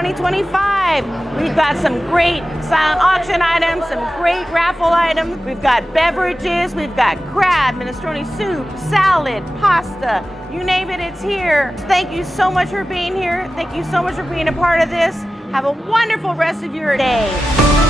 2025. We've got some great silent auction items, some great raffle items. We've got beverages, we've got crab, minestrone soup, salad, pasta, you name it, it's here. Thank you so much for being here. Thank you so much for being a part of this. Have a wonderful rest of your day.